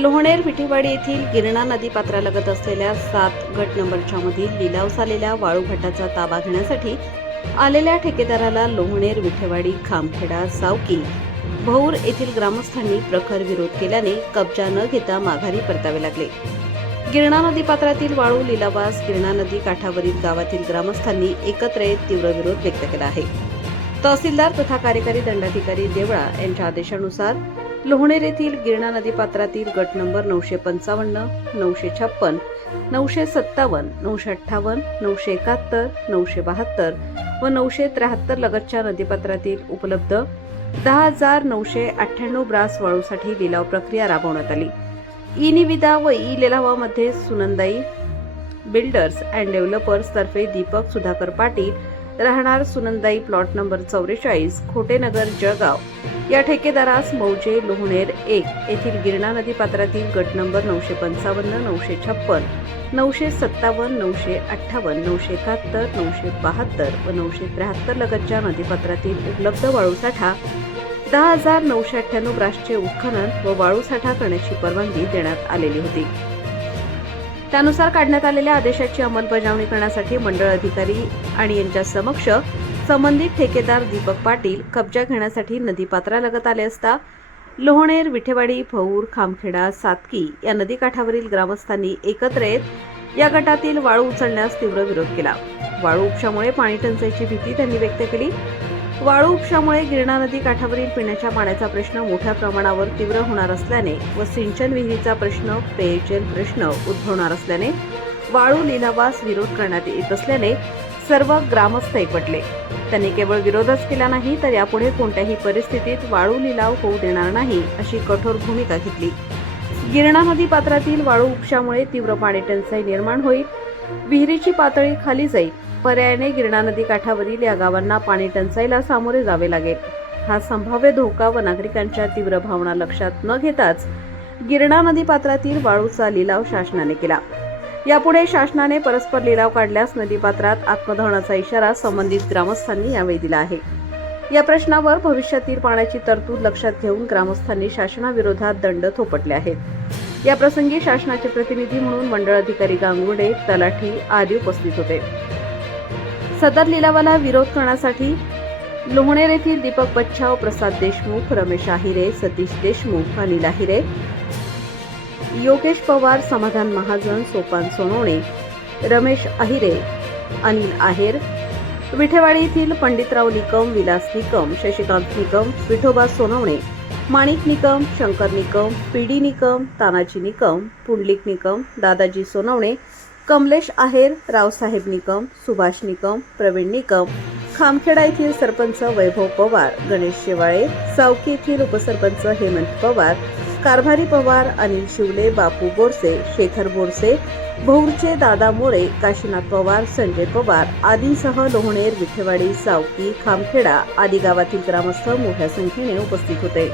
लोहणेर विठेवाडी येथील गिरणा नदी पात्रालगत असलेल्या 7 गट नंबरच्या मधील लिलाव झालेल्या वाळू घाटाचा ताबा घेण्यासाठी आलेल्या ठेकेदाराला लोहणेर विठेवाडी खामखेडा सावकी भौर येथील ग्रामस्थांनी प्रखर विरोध केल्याने कब्जा न घेता माघारी परतावे लागले. गिरणा नदी पात्रातील वाळू लिलावास गिरणा नदी काठावरील गावातील ग्रामस्थांनी एकत्र येत तीव्र विरोध व्यक्त केला आहे. तहसीलदार तथा कार्यकारी दंडाधिकारी देवळा यांच्या आदेशानुसार लोहणेर येथील गिरणा नदी पात्रातील गट नंबर 955, 956, 957, 958, 971, 972 व 973 लगतच्या नदीपात्रातील उपलब्ध 10,998 ब्रास वाळूसाठी लिलाव प्रक्रिया राबवण्यात आली. ई निविदा व ई लिलावामध्ये सुनंदाई बिल्डर्स अँड डेव्हलपर्स तर्फे दीपक सुधाकर पाटील राहणार सुनंदाई प्लॉट नंबर 44 खोटेनगर जळगाव या ठेकेदारास मौजे लोहणेर 1 येथील गिरणा नदी पात्रातील गट नंबर 955, 956, 957, 958, 971, 972 व 973 लगतच्या नदीपात्रातील उपलब्ध वाळूसाठा 10,998 ब्रासचे उत्खनन व वाळूसाठा करण्याची परवानगी देण्यात आलेली होती. त्यानुसार काढण्यात आलेल्या आदेशाची अंमलबजावणी करण्यासाठी मंडळ अधिकारी आणि यांच्या समक्ष संबंधित ठेकेदार दीपक पाटील कब्जा घेण्यासाठी नदीपात्रालगत आले असता लोहणेर विठेवाडी भौर खामखेडा सातकी या नदीकाठावरील ग्रामस्थांनी एकत्र येत या गटातील वाळू उचलण्यास तीव्र विरोध केला. वाळू उपशामुळे पाणी टंचाईची भीती त्यांनी व्यक्त केली. वाळू उपशामुळे गिरणा नदी काठावरील पिण्याच्या पाण्याचा प्रश्न मोठ्या प्रमाणावर तीव्र होणार असल्याने व सिंचन विहिरीचा प्रश्न, पेयजल प्रश्न उद्भवणार असल्याने वाळू लिलावास विरोध करण्यात येत असल्याने सर्व ग्रामस्थ एकवटले. त्यांनी केवळ विरोधच केला नाही तर यापुढे कोणत्याही परिस्थितीत वाळू लिलाव होऊ देणार नाही अशी कठोर भूमिका घेतली. गिरणा नदी पात्रातील वाळू उपशामुळे तीव्र पाणी टंचाई निर्माण होईल. विहिरीची पातळी खाली जाईल. पर्यायाने गिरणा नदी काठावरील या गावांना पाणी टंचाईला सामोरे जावे लागेल. हा संभाव्य धोका व नागरिकांच्या तीव्र भावना लक्षात न घेताच गिरणा नदी पात्रातील वाळूचा लिलाव शासनाने केला. यापुढे शासनाने परस्पर लिलाव काढल्यास नदीपात्रात आत्मदहनाचा इशारा संबंधित ग्रामस्थांनी यावेळी दिला आहे. या प्रश्नावर भविष्यातील पाण्याची तरतूद लक्षात घेऊन ग्रामस्थांनी शासनाविरोधात दंड थोपटले आहेत. या प्रसंगी शासनाचे प्रतिनिधी म्हणून मंडळ अधिकारी गांगुर्डे, तलाठी आदी उपस्थित होते. सदर लिलावाला विरोध करण्यासाठी लोहणेर येथील दीपक बच्छाव, प्रसाद देशमुख, रमेश आहिरे, सतीश देशमुख, अनिल आहिरे, योगेश पवार, समाधान महाजन, सोपान सोनवणे, रमेश आहिरे, अनिल आहेर, विठेवाडी येथील पंडितराव निकम, विलास निकम, शशिकांत निकम, विठोबा सोनवणे, माणिक निकम, शंकर निकम, पीडी निकम, तानाजी निकम, पुंडलिक निकम, दादाजी सोनवणे, कमलेश आहेर, रावसाहेब निकम, सुभाष निकम, प्रवीण निकम, खामखेडा येथील सरपंच वैभव पवार, गणेश शेवाळे, सावकी येथील उपसरपंच हेमंत पवार, कारभारी पवार, अनिल शिवले, बापू बोरसे, शेखर बोरसे, भौरचे दादा मोरे, काशीनाथ पवार, संजय पवार आदींसह लोहणेर, विठेवाडी, सावकी, खामखेडा आदी गावातील ग्रामस्थ मोठ्या संख्येने उपस्थित होते.